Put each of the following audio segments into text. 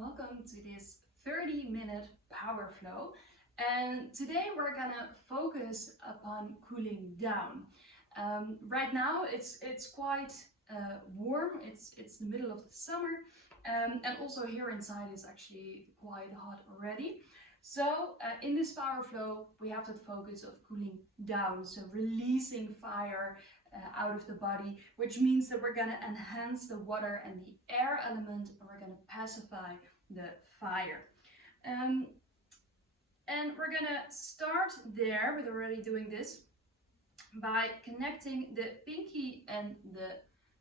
welcome to this 30-minute power flow. And today we're gonna focus upon cooling down. Right now it's quite warm. It's the middle of the summer, and also here inside is actually quite hot already. So in this power flow we have that focus of cooling down, so releasing fire out of the body, which means that we're going to enhance the water and the air element, and we're going to pacify the fire. And we're going to start there with already doing this by connecting the pinky and the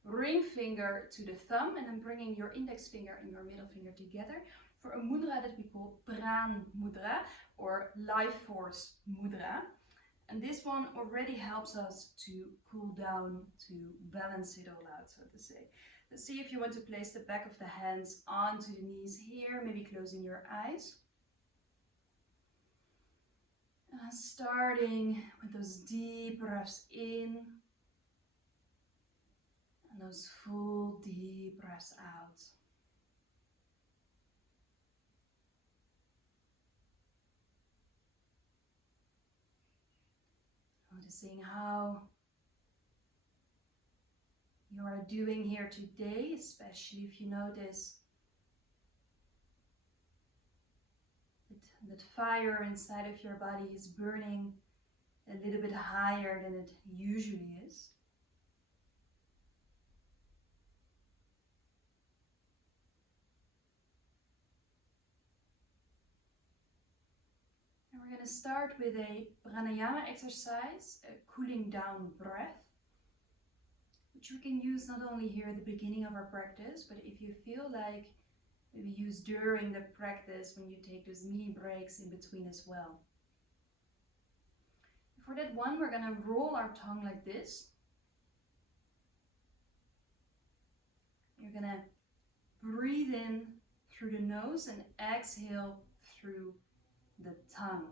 ring finger to the thumb, and then bringing your index finger and your middle finger together for a mudra that we call Pran Mudra or Life Force Mudra. And this one already helps us to cool down, to balance it all out, so to say. Let's see if you want to place the back of the hands onto the knees here, maybe closing your eyes. Starting with those deep breaths in and those full deep breaths out. Noticing how you are doing here today, especially if you notice that fire inside of your body is burning a little bit higher than it usually is. And we're going to start with a pranayama exercise, a cooling down breath, which we can use not only here at the beginning of our practice, but if you feel like maybe use during the practice when you take those mini breaks in between as well. For that one, we're going to roll our tongue like this. You're going to breathe in through the nose and exhale through the tongue.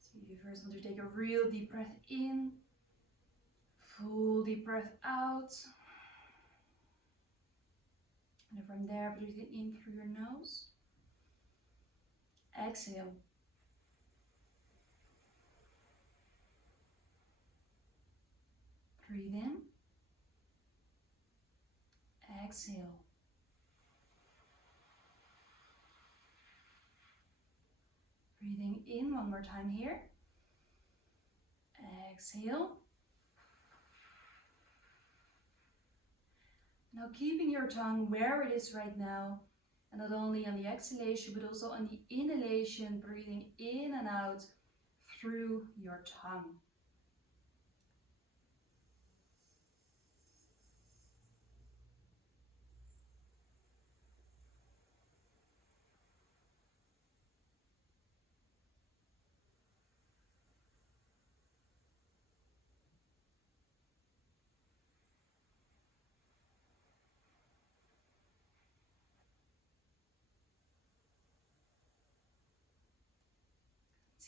So if you first want to take a real deep breath in, full deep breath out. And from there, breathe it in through your nose. Exhale. Breathe in. Exhale. Breathing in one more time here. Exhale. Now keeping your tongue where it is right now, and not only on the exhalation but also on the inhalation, breathing in and out through your tongue.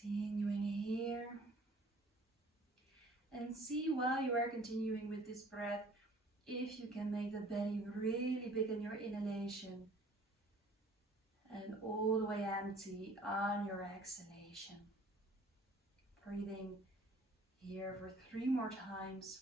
Continuing here, and see while you are continuing with this breath if you can make the belly really big on your inhalation and all the way empty on your exhalation. Breathing here for 3 more times.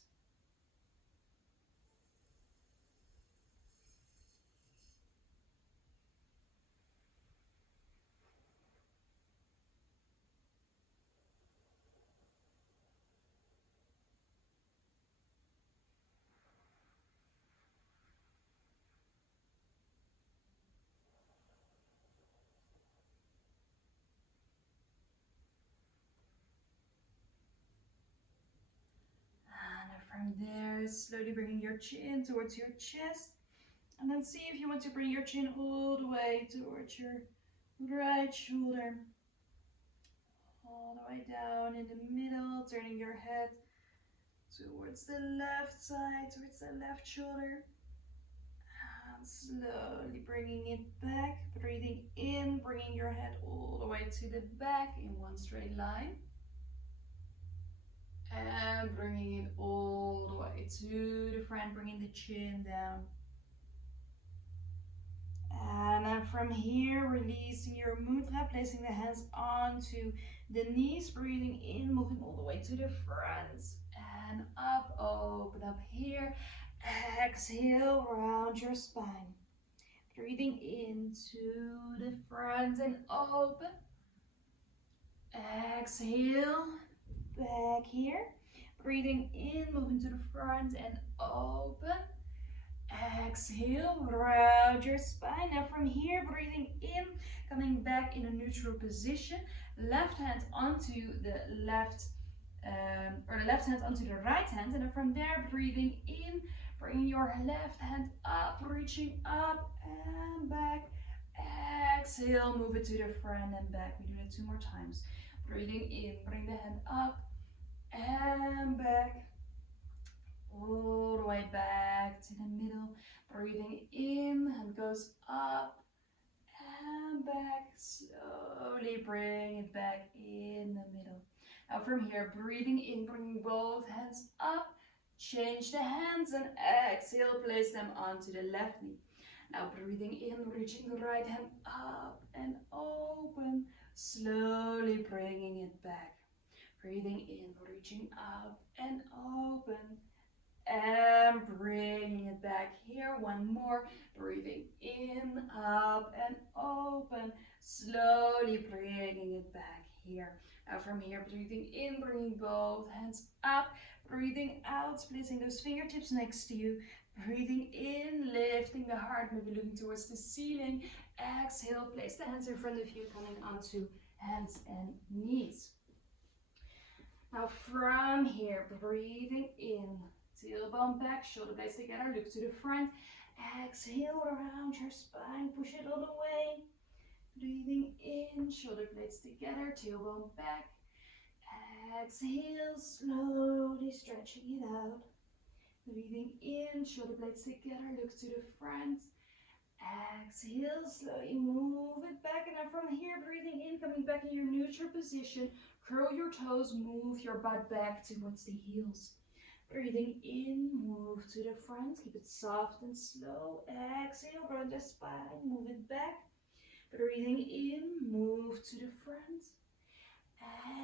From there, slowly bringing your chin towards your chest, and then see if you want to bring your chin all the way towards your right shoulder, all the way down in the middle, turning your head towards the left side, towards the left shoulder, and slowly bringing it back, breathing in, bringing your head all the way to the back in one straight line. And bringing it all the way to the front, bringing the chin down. And then from here, releasing your mudra, placing the hands onto the knees, breathing in, moving all the way to the front. And up, open up here. Exhale, round your spine. Breathing into the front and open. Exhale, back here. Breathing in, moving to the front and open. Exhale, round your spine. Now from here, breathing in, coming back in a neutral position. Left hand onto the left, or the left hand onto the right hand. And then from there, breathing in, bringing your left hand up, reaching up and back. Exhale, move it to the front and back. We do that 2 more times. Breathing in, bring the hand up and back. All the way back to the middle. Breathing in, hand goes up and back. Slowly bring it back in the middle. Now from here, breathing in, bringing both hands up. Change the hands and exhale, place them onto the left knee. Now breathing in, reaching the right hand up and open. Slowly bringing it back. Breathing in, reaching up and open. And bringing it back here. One more. Breathing in, up and open. Slowly bringing it back here. Now from here, breathing in, bringing both hands up. Breathing out, placing those fingertips next to you. Breathing in, lifting the heart, maybe looking towards the ceiling. Exhale, place the hands in front of you, coming onto hands and knees. Now from here, breathing in. Tailbone back, shoulder blades together, look to the front. Exhale around your spine, push it all the way. Breathing in, shoulder blades together, tailbone back. Exhale, slowly stretching it out. Breathing in, shoulder blades together, look to the front. Exhale, slowly move it back. And then from here, breathing in, coming back in your neutral position. Curl your toes, move your butt back towards the heels. Breathing in, move to the front, keep it soft and slow. Exhale, round the spine, move it back. Breathing in, move to the front.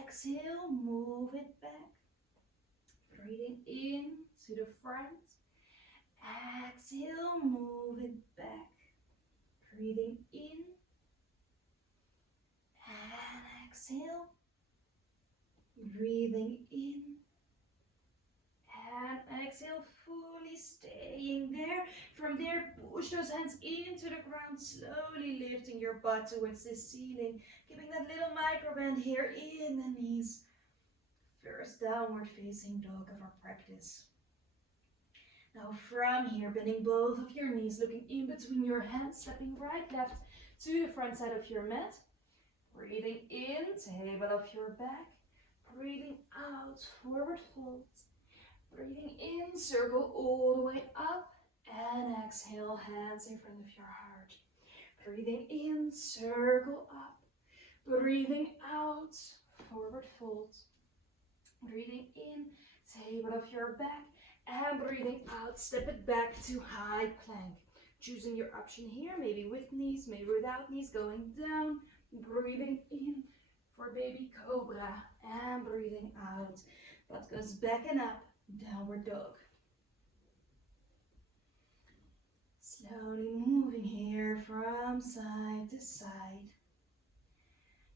Exhale, move it back. Breathing in to the front. Exhale, move it back. Breathing in. And exhale. Breathing in. And exhale, fully staying there. From there, push those hands into the ground, slowly lifting your butt towards the ceiling. Keeping that little micro bend here in the knees. First downward facing dog of our practice. Now from here, bending both of your knees, looking in between your hands, stepping right, left to the front side of your mat. Breathing in, table off your back. Breathing out, forward fold. Breathing in, circle all the way up, and exhale, hands in front of your heart. Breathing in, circle up. Breathing out, forward fold. Breathing in, table off your back, and breathing out, step it back to high plank. Choosing your option here, maybe with knees, maybe without knees, going down. Breathing in for baby cobra, and breathing out. Butt goes back and up. Downward dog. Slowly moving here from side to side.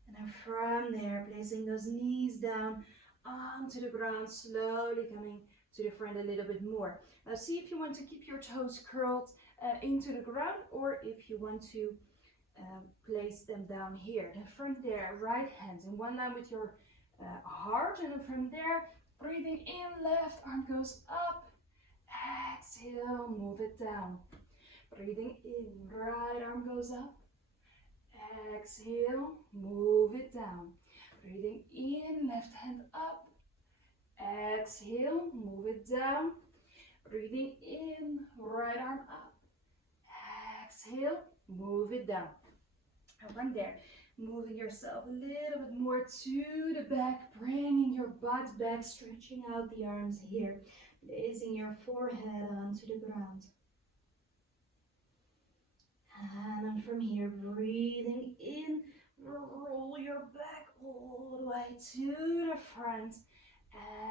And then from there, placing those knees down onto the ground, slowly coming to the front a little bit more. Now see if you want to keep your toes curled into the ground, or if you want to place them down here. Then from there, right hands in one line with your heart, and then from there, breathing in, left arm goes up. Exhale, move it down. Breathing in, right arm goes up. Exhale, move it down. Breathing in, left hand up. Exhale, move it down. Breathing in, right arm up. Exhale, move it down. And from there, moving yourself a little bit more to the back, bringing your butt back, stretching out the arms here, placing your forehead onto the ground. And from here, breathing in, roll your back all the way to the front.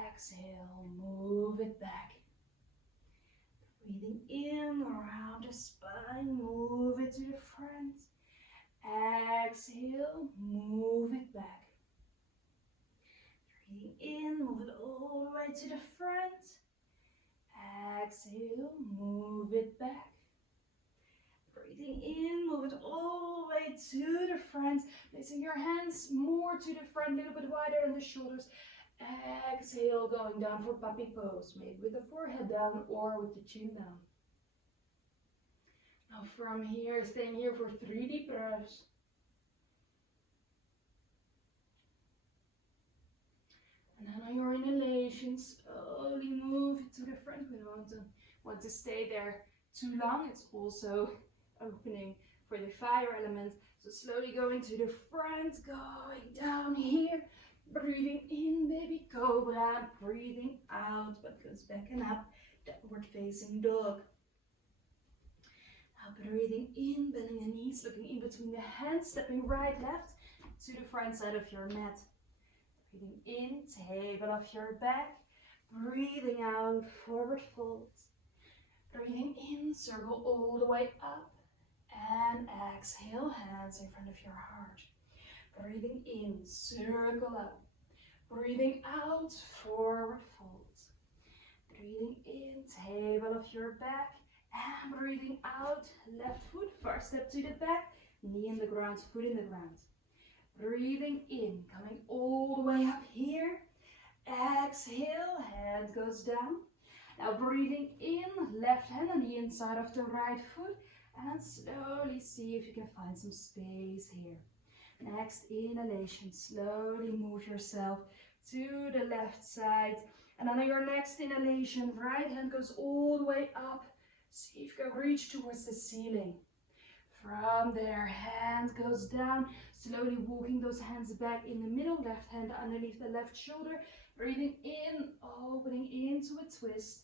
Exhale, move it back. Breathing in around the spine, move it to the front. Exhale, move it back. Breathing in, move it all the way to the front. Exhale, move it back. Breathing in, move it all the way to the front. Placing your hands more to the front, a little bit wider than the shoulders. Exhale, going down for puppy pose, maybe with the forehead down or with the chin down. Now from here, staying here for 3 deep breaths. And then on your inhalation, slowly move it to the front. We don't want to stay there too long. It's also opening for the fire element. So slowly going to the front, going down here. Breathing in, baby cobra. Breathing out, but goes back and up. Downward facing dog. Now breathing in, bending the knees, looking in between the hands, stepping right, left to the front side of your mat. Breathing in, table off your back. Breathing out, forward fold. Breathing in, circle all the way up. And exhale, hands in front of your heart. Breathing in, circle up. Breathing out, forward fold. Breathing in, table off your back. And breathing out, left foot, far step to the back. Knee in the ground, foot in the ground. Breathing in, coming all the way up here. Exhale, hand goes down. Now breathing in, left hand on the inside of the right foot. And slowly see if you can find some space here. Next inhalation, slowly move yourself to the left side. And on your next inhalation, right hand goes all the way up. See if you can reach towards the ceiling. From there, hand goes down, slowly walking those hands back in the middle, left hand underneath the left shoulder. Breathing in, opening into a twist.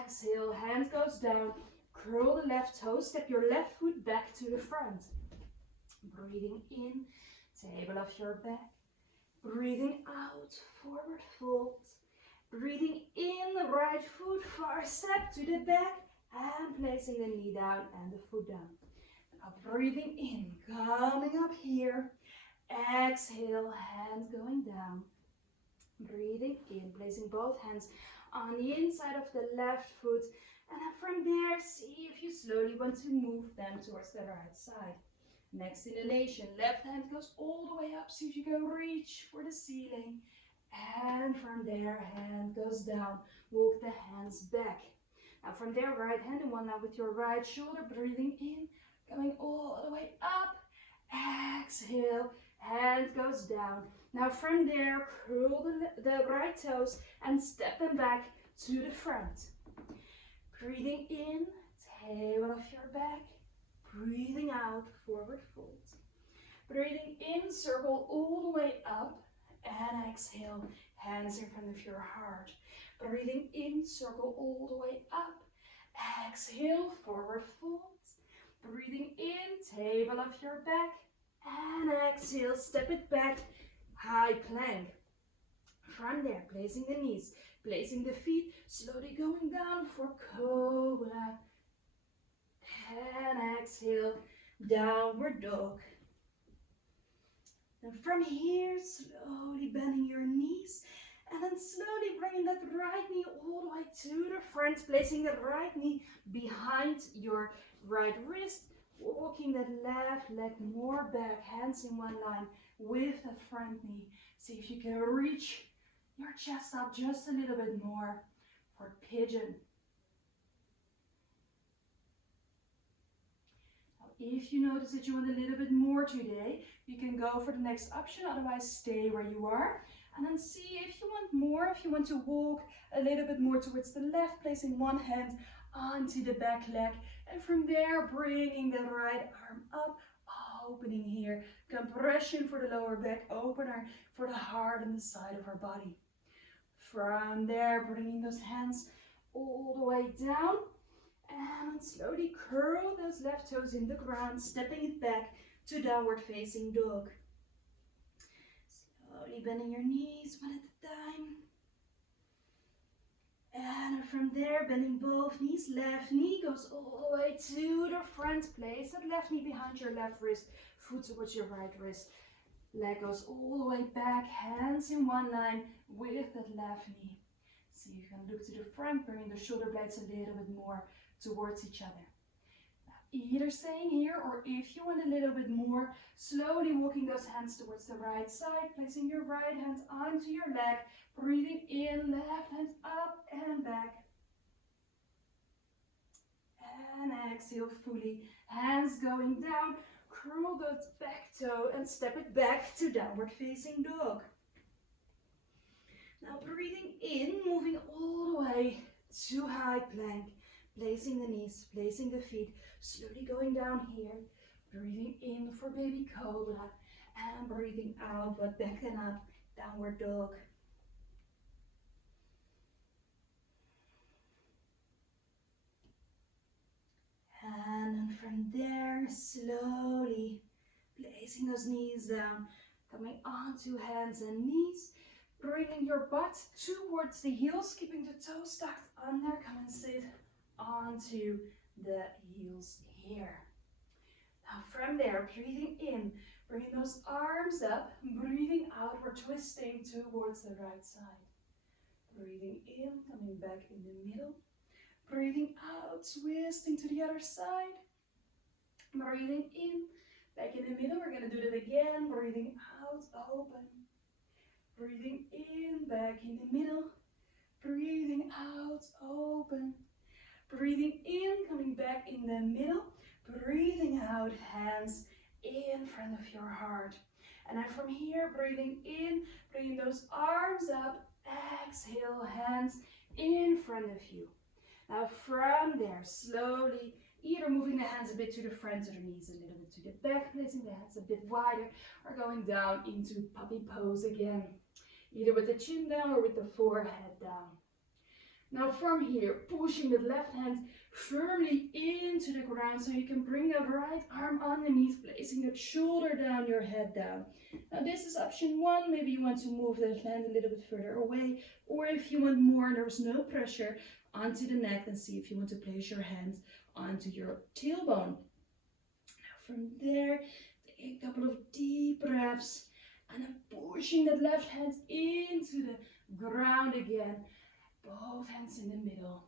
Exhale, hand goes down, curl the left toe, step your left foot back to the front. Breathing in, table off your back. Breathing out, forward fold. Breathing in, the right foot, far step to the back, and placing the knee down and the foot down. Now breathing in, coming up here. Exhale, hand going down. Breathing in, placing both hands on the inside of the left foot. And then from there, see if you slowly want to move them towards the right side. Next inhalation, left hand goes all the way up. See if you can reach for the ceiling. And from there, hand goes down. Walk the hands back. Now from there, right hand and one now with your right shoulder. Breathing in, going all the way up. Exhale, hand goes down. Now from there, curl the right toes and step them back to the front. Breathing in, table off your back. Breathing out, forward fold. Breathing in, circle all the way up. And exhale, hands in front of your heart. Breathing in, circle all the way up. Exhale, forward fold. Breathing in, table off your back. And exhale, step it back, high plank. From there, placing the knees, placing the feet, slowly going down for cobra. And exhale, downward dog. And from here, slowly bending your knees. And then slowly bringing that right knee all the way to the front. Placing the right knee behind your right wrist. Walking that left leg more back. Hands in one line with that front knee. See if you can reach your chest up just a little bit more for pigeon. If you notice that you want a little bit more today, you can go for the next option, otherwise stay where you are. And then see if you want more, if you want to walk a little bit more towards the left, placing one hand onto the back leg. And from there, bringing the right arm up, opening here. Compression for the lower back, opener for the heart and the side of our body. From there, bringing those hands all the way down. And slowly curl those left toes in the ground, stepping it back to downward facing dog. Slowly bending your knees one at a time. And from there, bending both knees, left knee goes all the way to the front. Place that left knee behind your left wrist, foot towards your right wrist. Leg goes all the way back, hands in one line with that left knee. So you can look to the front, bringing the shoulder blades a little bit more towards each other. Now, either staying here, or if you want a little bit more, slowly walking those hands towards the right side, placing your right hand onto your leg, breathing in, left hand up and back. And exhale fully, hands going down, curl that back toe and step it back to downward facing dog. Now breathing in, moving all the way to high plank, placing the knees, placing the feet, slowly going down here, breathing in for baby cobra, and breathing out, but back and up, downward dog. And from there, slowly placing those knees down, coming onto hands and knees, bringing your butt towards the heels, keeping the toes tucked under. Come and sit onto the heels here. Now from there, breathing in, bringing those arms up, breathing out, we're twisting towards the right side. Breathing in, coming back in the middle. Breathing out, twisting to the other side. Breathing in, back in the middle. We're going to do that again. Breathing out, open. Breathing in, back in the middle. Breathing out, open. Breathing in, coming back in the middle. Breathing out, hands in front of your heart. And then from here, breathing in, bringing those arms up. Exhale, hands in front of you. Now from there, slowly, either moving the hands a bit to the front or the knees a little bit to the back, placing the hands a bit wider, or going down into puppy pose again, either with the chin down or with the forehead down. Now from here, pushing the left hand firmly into the ground so you can bring that right arm underneath, placing that shoulder down, your head down. Now this is option one. Maybe you want to move that hand a little bit further away, or if you want more and there's no pressure, onto the neck, and see if you want to place your hands onto your tailbone. Now from there, take a couple of deep breaths, and then pushing that left hand into the ground again. Both hands in the middle.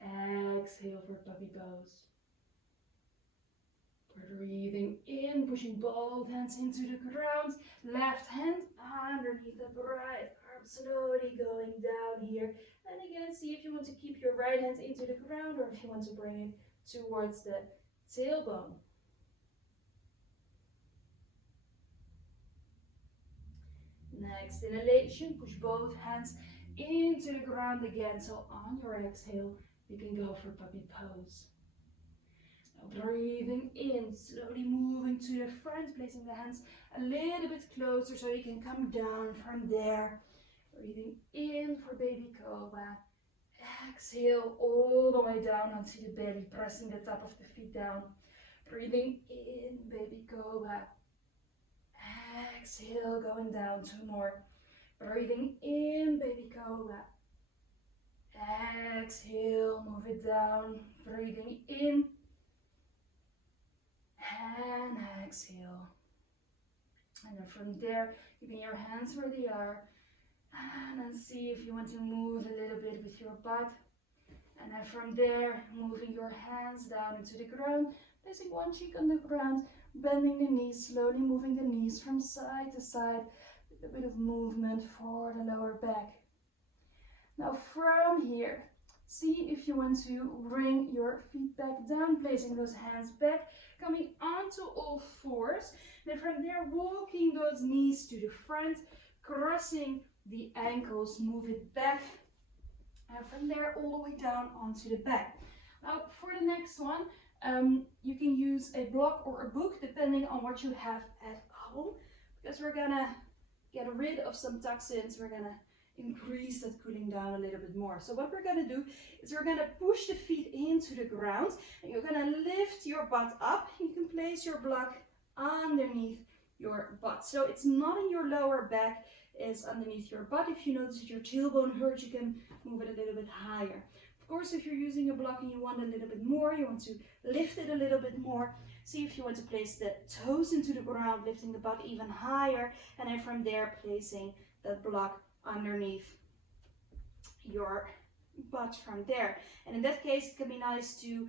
Exhale for puppy pose. Breathing in, pushing both hands into the ground. Left hand underneath the right arm, slowly going down here. And again, see if you want to keep your right hand into the ground or if you want to bring it towards the tailbone. Next inhalation, push both hands into the ground again. So on your exhale, you can go for puppy pose. Now breathing in, slowly moving to the front, placing the hands a little bit closer so you can come down from there. Breathing in for baby cobra. Exhale all the way down onto the belly, pressing the top of the feet down. Breathing in, baby cobra. Exhale, going down, two more. Breathing in, baby cobra. Exhale, move it down. Breathing in. And exhale. And then from there, keeping your hands where they are. And then see if you want to move a little bit with your butt. And then from there, moving your hands down into the ground, placing one cheek on the ground, bending the knees, slowly moving the knees from side to side, with a bit of movement for the lower back. Now from here, see if you want to bring your feet back down, placing those hands back, coming onto all fours. Then from there, walking those knees to the front, crossing the ankles, move it back, and from there all the way down onto the back. Now for the next one, you can use a block or a book depending on what you have at home, because we're gonna get rid of some toxins. We're gonna increase that cooling down a little bit more. So what we're going to do is we're going to push the feet into the ground, and you're going to lift your butt up. You can place your block underneath your butt. So it's not in your lower back, it's underneath your butt. If you notice that your tailbone hurts, you can move it a little bit higher. Of course, if you're using a block and you want a little bit more, you want to lift it a little bit more. See if you want to place the toes into the ground, lifting the butt even higher, and then from there placing that block underneath your butt from there. And in that case, it can be nice to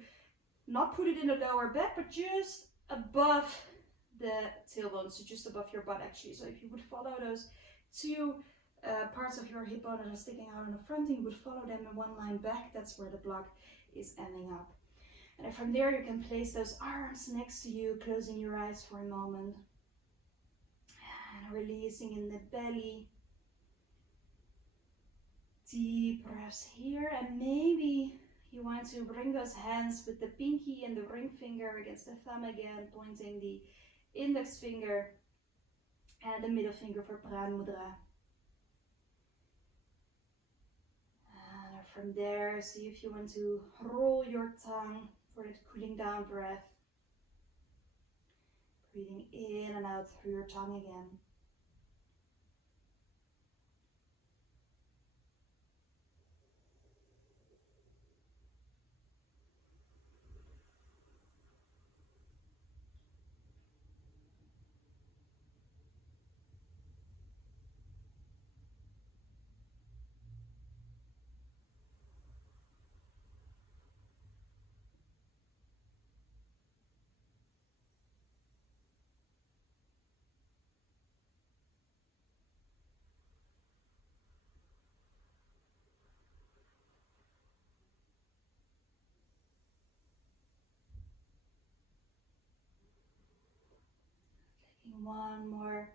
not put it in the lower back, but just above the tailbone, so just above your butt actually. So if you would follow those two parts of your hip bone that are sticking out in the front, and you would follow them in one line back, that's where the block is ending up. And then from there you can place those arms next to you, closing your eyes for a moment. And releasing in the belly. Deep breaths here, and maybe you want to bring those hands with the pinky and the ring finger against the thumb again, pointing the index finger and the middle finger for Pran Mudra. And from there, see if you want to roll your tongue for that cooling down breath. Breathing in and out through your tongue again. Taking one more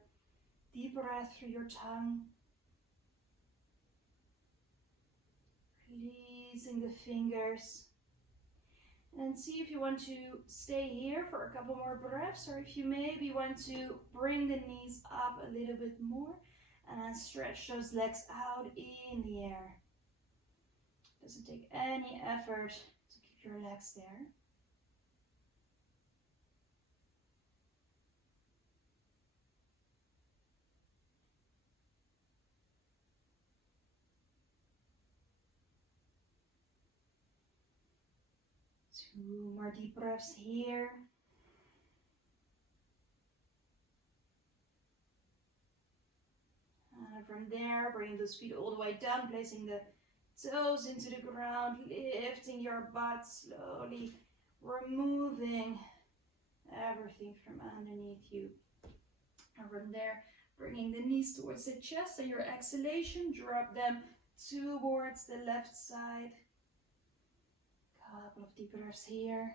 deep breath through your tongue. Releasing the fingers. And see if you want to stay here for a couple more breaths, or if you maybe want to bring the knees up a little bit more and then stretch those legs out in the air. Doesn't take any effort to keep your legs there. Two more deep breaths here. And from there, bring those feet all the way down, placing the toes into the ground, lifting your butt, slowly removing everything from underneath you. And from there, bringing the knees towards the chest, and your exhalation, drop them towards the left side. Couple of deep breaths here.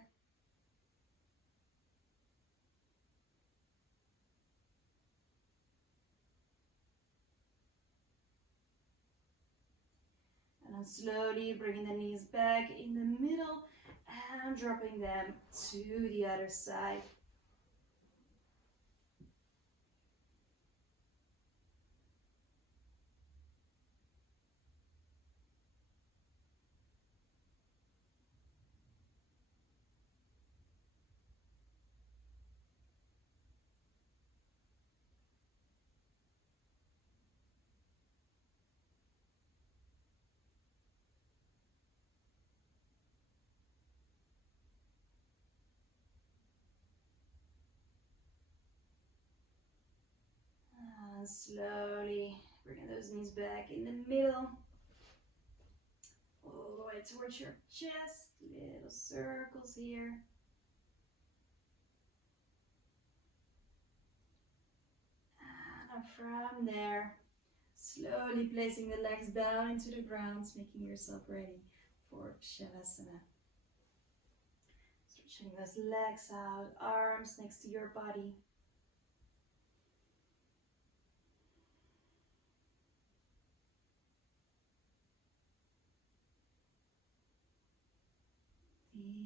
And then slowly bringing the knees back in the middle and dropping them to the other side. And slowly bringing those knees back in the middle, all the way towards your chest, little circles here. And from there, slowly placing the legs down into the ground, making yourself ready for Shavasana. Stretching those legs out, arms next to your body.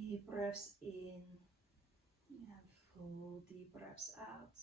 Deep breaths in and full deep breaths out.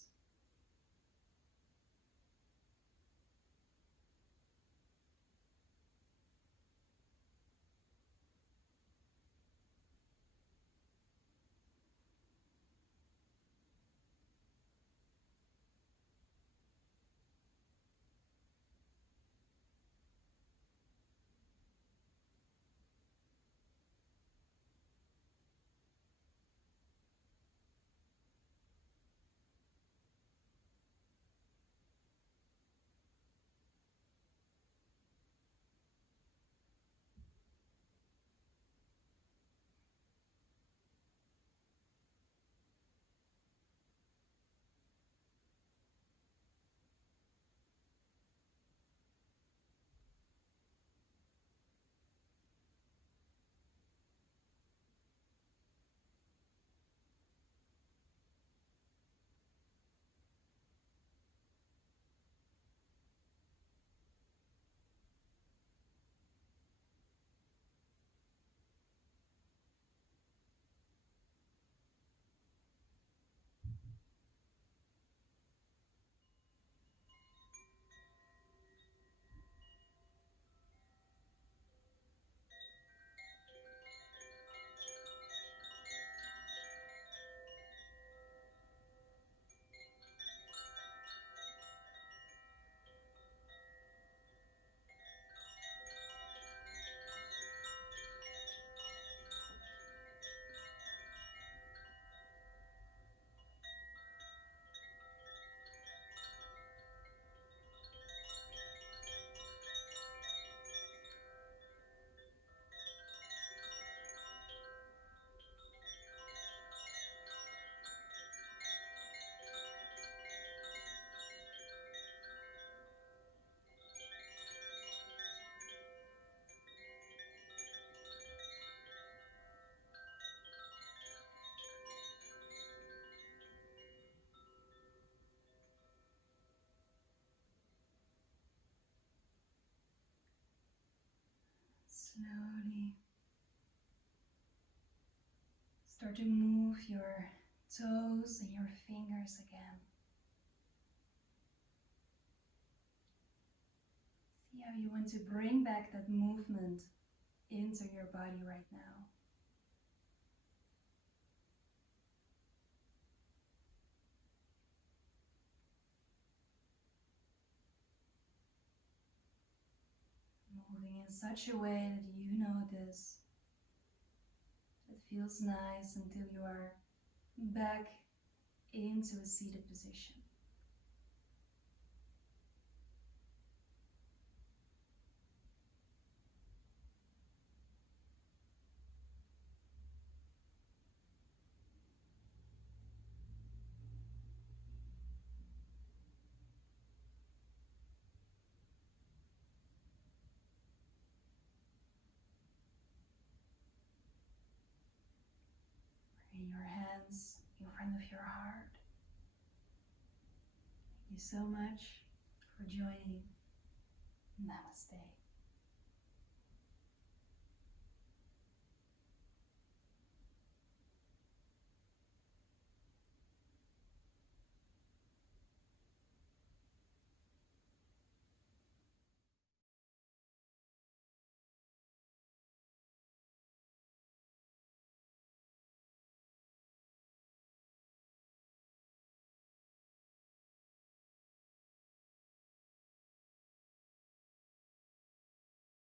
Slowly start to move your toes and your fingers again. See how you want to bring back that movement into your body right now. Moving in such a way that you notice it feels nice until you are back into a seated position. Bring your hands in front of your heart. Thank you so much for joining. Namaste.